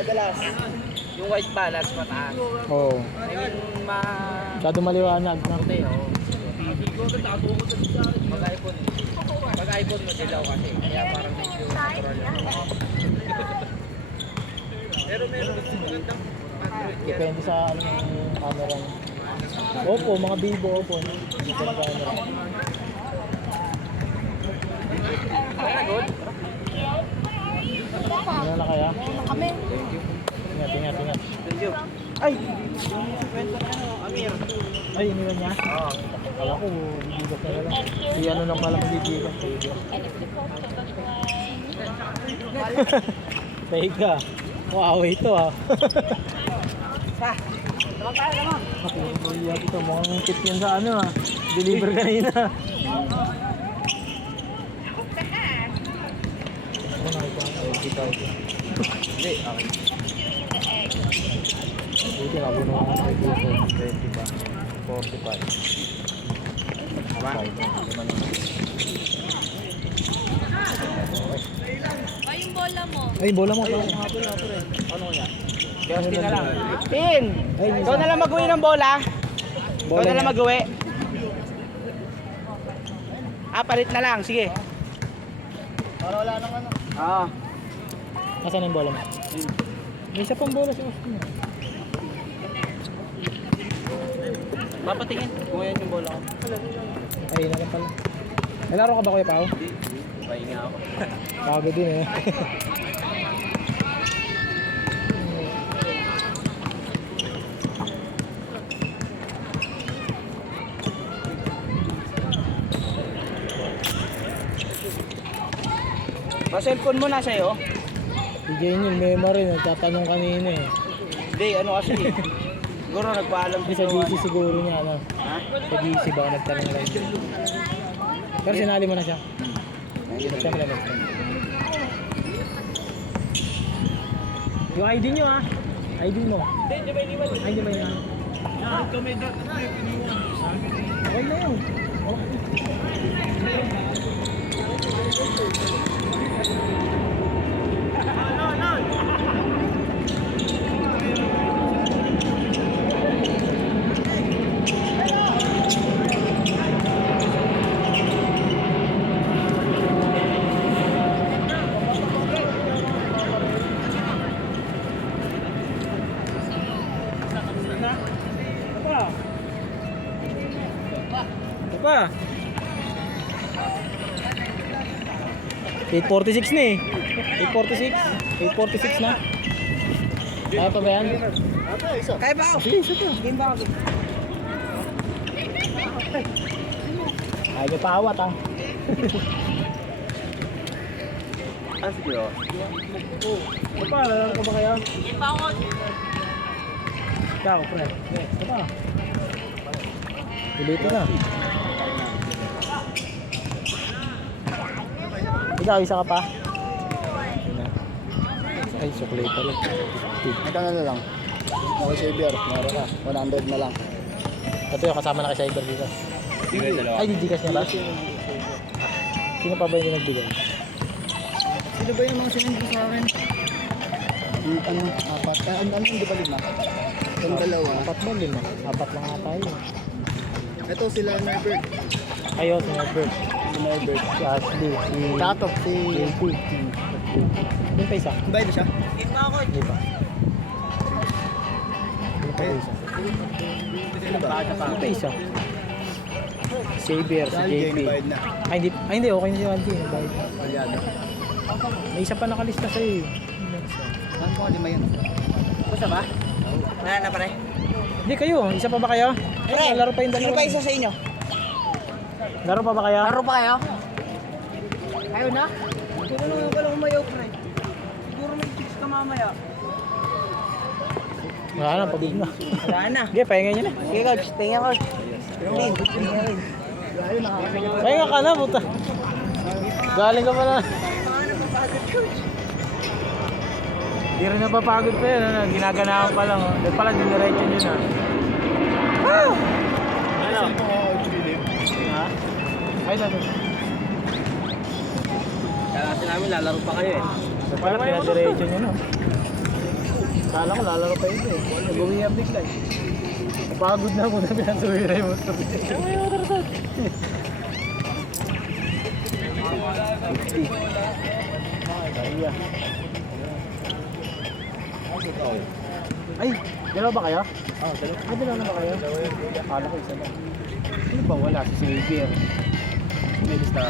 madalas. Yung white balance mataas. Oo. Ngayon, Masyado maliwanag. puti, oo. Mag-iPhone. Mag-iPhone mo dilaw kasi. Kaya parang medyo natural. Pero meron din magandang Android yan. Depende sa ano yung camera niya. Oppo, mga Vivo, Oppo. Hindi ko camera. Good. Ano na kaya? Kami. Ingat. Thank you. Ay! Yung kwento na ano, Amir. Ay, iniwan niya? Oo. Kala ko, bibigas na lang. Si ano lang pala mabibigas. Teka. Wow, ito ah. Ito, mukhang tip yan sa ano ah. Deliver kanina. Ano nakita ko? Kita ito. Hindi, okay. Ito, nabuno ako ng ito. 20 pa. 45. Tama? Ay, yung bola mo. Ay, bola mo. Ano kaya? Kaya na lang. Pin! Ikaw na lang mag-uwi ng bola. Ikaw na lang mag-uwi. Palit na lang. Sige. Para wala nang ano. Oo. Nasaan yung bola mo? May isa pang bola si Austin. Papatingin kung yan yung bola ko. Ay, na lang pala. Nalaro ka ba Kuya Pao? Hindi. Pahinga ako. Pagod din eh. Cellphone mo na sa'yo? Si Jane yung memory, nagtatanong kanina eh. Hindi, ano kasi. Siguro nagpaalam Sa GC siguro niya, ano? Ha? Sa GC ba, nagtanong lang. Pero sinali mo na siya. Siyempre, next time. Yung ID nyo ah. ID mo. Hindi ba iniwan? Ay, di ba yun? Kami dati iniwan. Okay na yun. Pa. 846 na eh. 846. 846 na. Kaya pa ba yan? Kaya ba ako? Sige, isa pa. Game ba ako? Ay, may paawat ah. Sige o. Ano pa? Lalaro ka ba kaya? Hindi pa ako. Ikaw, pre. Ano pa? Dito na. Ikaw, isa ka pa? Ay, suklay pala. Magkano na lang? Ako Xavier, meron ka. 100 na lang. Ito yung kasama na kay Cyber dito. Ay, di Gcash niya ba? Sino pa ba yung nagbigay? Sino ba yung mga sinindi sa akin? Ano, apat. Ano, hindi pa lima? Yung dalawa. Apat ba? Lima? Apat lang nga tayo. Ito sila Norbert. Ayo, si Norbert. Si Norbert. Si Ashley. Si Tato, si... JP. Yung pa isa? Bayad na siya? Hindi pa ako. Hindi pa. Yung pa isa? Sino ba? Yung pa isa? Xavier, si JP. Bayad na. Ay, hindi. Okay na si Wanji. Bayad. Bayad. May isa pa nakalista sa'yo eh. Saan ko lima yun? Basta ba? Wala na pare. Hindi kayo. Isa pa ba kayo? Ay, laro pa yung dalawa. Sino pa isa sa inyo? Laro pa ba kayo? Laro pa kayo? Ayaw na? Siguro naman ka lang umayaw, pre. Siguro may chicks ka mamaya. Wala na, pagod na. Wala na. Sige, pahinga nyo na. Sige, coach. Tingnan, coach. Tingnan. Pahinga ka na, puta. Galing ka pa na. Hindi rin napapagod pa yun. Ano? Ginaganahan pa lang. Dahil pala, diniretso nyo na. Ah! Ano? Ha? Ay, sabi. Kaya kasi namin lalaro pa kayo eh. Dahil pala, pinadiretso nyo na. Kala ko lalaro pa ito eh. Nag-uwi ang bigla eh. Napagod na ako na pinasuwira yung motor. Ay, motor sad. 50. Kaya. Ay, dalawa ba kayo? Oh, dalawa. Ay, dalawa na ba kayo? Akala ko isa lang. Ano ba wala? Si Xavier. May lista.